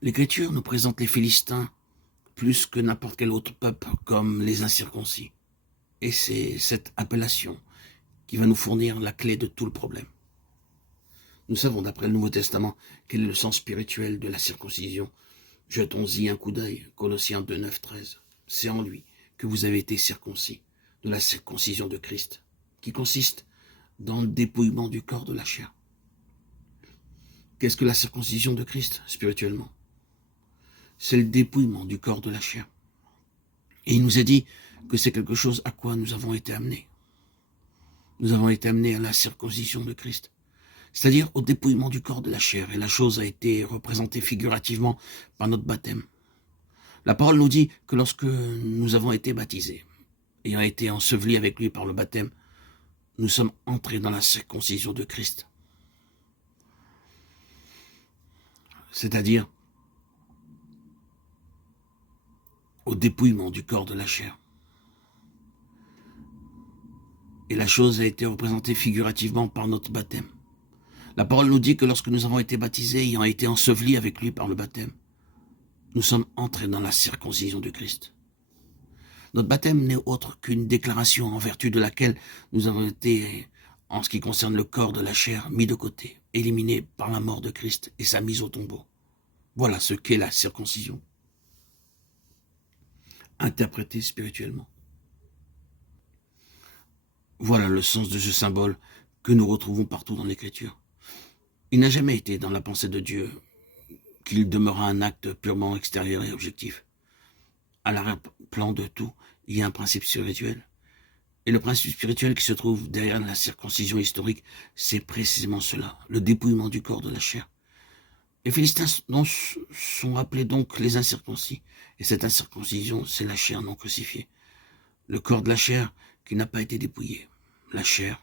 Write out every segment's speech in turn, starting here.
L'Écriture nous présente les Philistins plus que n'importe quel autre peuple comme les incirconcis. Et c'est cette appellation qui va nous fournir la clé de tout le problème. Nous savons d'après le Nouveau Testament quel est le sens spirituel de la circoncision. Jetons-y un coup d'œil, Colossiens 2, 9, 13. C'est en lui que vous avez été circoncis, de la circoncision de Christ, qui consiste dans le dépouillement du corps de la chair. Qu'est-ce que la circoncision de Christ, spirituellement? C'est le dépouillement du corps de la chair. Et il nous a dit que c'est quelque chose à quoi nous avons été amenés. Nous avons été amenés à la circoncision de Christ, c'est-à-dire au dépouillement du corps de la chair. Et la chose a été représentée figurativement par notre baptême. La parole nous dit que lorsque nous avons été baptisés, ayant été ensevelis avec lui par le baptême, nous sommes entrés dans la circoncision de Christ. C'est-à-dire au dépouillement du corps de la chair. Et la chose a été représentée figurativement par notre baptême. La parole nous dit que lorsque nous avons été baptisés, ayant été ensevelis avec lui par le baptême, nous sommes entrés dans la circoncision de Christ. Notre baptême n'est autre qu'une déclaration en vertu de laquelle nous avons été, en ce qui concerne le corps de la chair, mis de côté, éliminés par la mort de Christ et sa mise au tombeau. Voilà ce qu'est la circoncision, interprétée spirituellement. Voilà le sens de ce symbole que nous retrouvons partout dans l'Écriture. Il n'a jamais été dans la pensée de Dieu qu'il demeura un acte purement extérieur et objectif. À l'arrière-plan de tout, il y a un principe spirituel. Et le principe spirituel qui se trouve derrière la circoncision historique, c'est précisément cela, le dépouillement du corps de la chair. Les Philistins sont appelés donc les incirconcis. Et cette incirconcision, c'est la chair non crucifiée. Le corps de la chair qui n'a pas été dépouillé. La chair,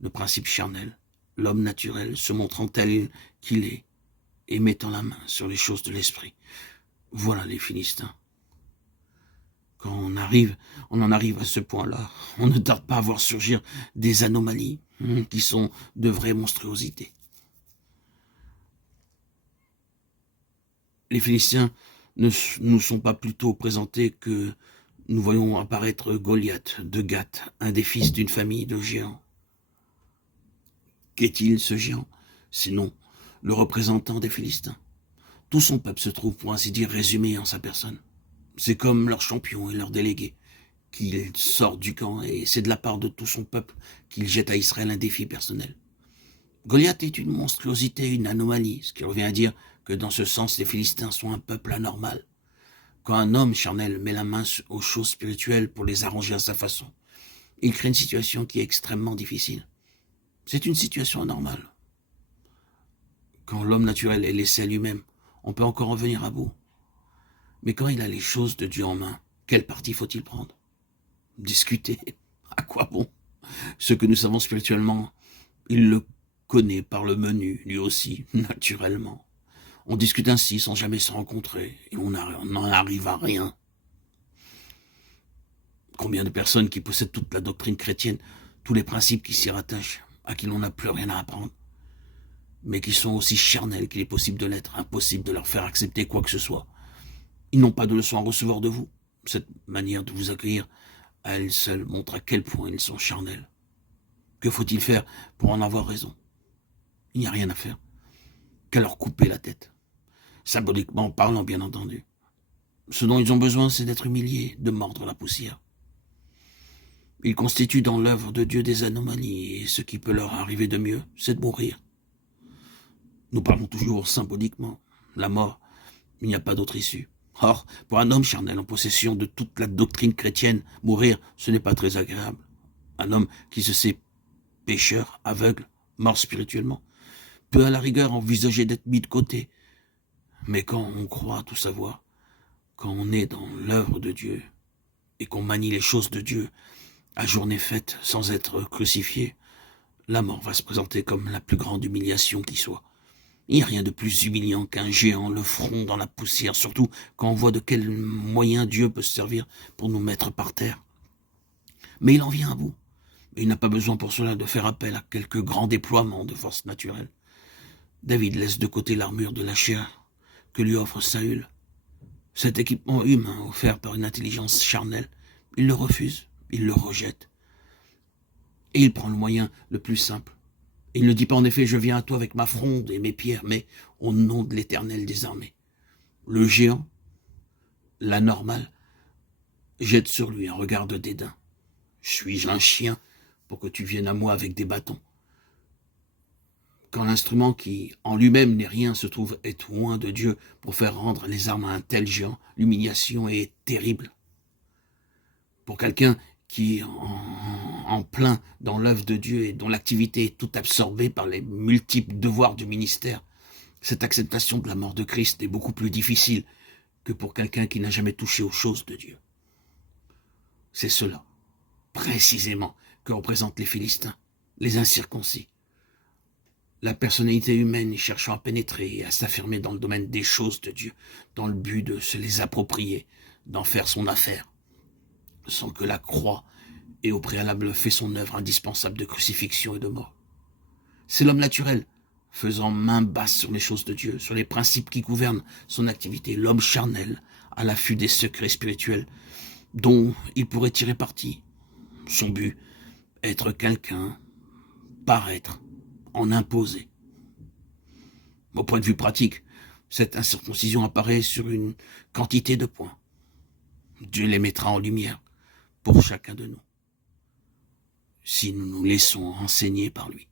le principe charnel, l'homme naturel se montrant tel qu'il est et mettant la main sur les choses de l'esprit. Voilà les Philistins. Quand on en arrive à ce point-là, on ne tarde pas à voir surgir des anomalies qui sont de vraies monstruosités. Les Philistins ne nous sont pas plutôt présentés que nous voyons apparaître Goliath de Gath, un des fils d'une famille de géants. Qu'est-il ce géant? Sinon le représentant des Philistins. Tout son peuple se trouve pour ainsi dire résumé en sa personne. C'est comme leur champion et leur délégué qu'il sort du camp et c'est de la part de tout son peuple qu'il jette à Israël un défi personnel. Goliath est une monstruosité, une anomalie, ce qui revient à dire que dans ce sens les Philistins sont un peuple anormal. Quand un homme charnel met la main aux choses spirituelles pour les arranger à sa façon, il crée une situation qui est extrêmement difficile. C'est une situation anormale. Quand l'homme naturel est laissé à lui-même, on peut encore en venir à bout. Mais quand il a les choses de Dieu en main, quel parti faut-il prendre? Discuter? À quoi bon? Ce que nous savons spirituellement, il le connaît par le menu, lui aussi, naturellement. On discute ainsi sans jamais se rencontrer et on n'en arrive à rien. Combien de personnes qui possèdent toute la doctrine chrétienne, tous les principes qui s'y rattachent, à qui l'on n'a plus rien à apprendre, mais qui sont aussi charnels qu'il est possible de l'être, impossible de leur faire accepter quoi que ce soit. Ils n'ont pas de leçon à recevoir de vous. Cette manière de vous accueillir, à elle seule, montre à quel point ils sont charnels. Que faut-il faire pour en avoir raison? Il n'y a rien à faire qu'à leur couper la tête. Symboliquement parlant, bien entendu. Ce dont ils ont besoin, c'est d'être humiliés, de mordre la poussière. Ils constituent dans l'œuvre de Dieu des anomalies, et ce qui peut leur arriver de mieux, c'est de mourir. Nous parlons toujours symboliquement. La mort, il n'y a pas d'autre issue. Or, pour un homme charnel en possession de toute la doctrine chrétienne, mourir, ce n'est pas très agréable. Un homme qui se sait pécheur, aveugle, mort spirituellement, peut à la rigueur envisager d'être mis de côté. Mais quand on croit tout savoir, quand on est dans l'œuvre de Dieu, et qu'on manie les choses de Dieu à journée faite sans être crucifié, la mort va se présenter comme la plus grande humiliation qui soit. Il n'y a rien de plus humiliant qu'un géant, le front dans la poussière, surtout quand on voit de quels moyens Dieu peut se servir pour nous mettre par terre. Mais il en vient à bout. Il n'a pas besoin pour cela de faire appel à quelques grands déploiements de force naturelle. David laisse de côté l'armure de la chair que lui offre Saül, cet équipement humain offert par une intelligence charnelle, il le refuse, il le rejette. Et il prend le moyen le plus simple. Il ne dit pas en effet, je viens à toi avec ma fronde et mes pierres, mais au nom de l'Éternel des armées. Le géant, la normale, jette sur lui un regard de dédain. Suis-je un chien pour que tu viennes à moi avec des bâtons? Quand l'instrument qui, en lui-même, n'est rien, se trouve être loin de Dieu pour faire rendre les armes à un tel géant, l'humiliation est terrible. Pour quelqu'un qui, en plein dans l'œuvre de Dieu et dont l'activité est toute absorbée par les multiples devoirs du ministère, cette acceptation de la mort de Christ est beaucoup plus difficile que pour quelqu'un qui n'a jamais touché aux choses de Dieu. C'est cela, précisément, que représentent les Philistins, les incirconcis. La personnalité humaine cherchant à pénétrer et à s'affirmer dans le domaine des choses de Dieu, dans le but de se les approprier, d'en faire son affaire, sans que la croix ait au préalable fait son œuvre indispensable de crucifixion et de mort. C'est l'homme naturel, faisant main basse sur les choses de Dieu, sur les principes qui gouvernent son activité, l'homme charnel, à l'affût des secrets spirituels, dont il pourrait tirer parti. Son but, être quelqu'un, paraître, en imposer. Au point de vue pratique, cette incirconcision apparaît sur une quantité de points. Dieu les mettra en lumière pour chacun de nous, si nous nous laissons enseigner par lui.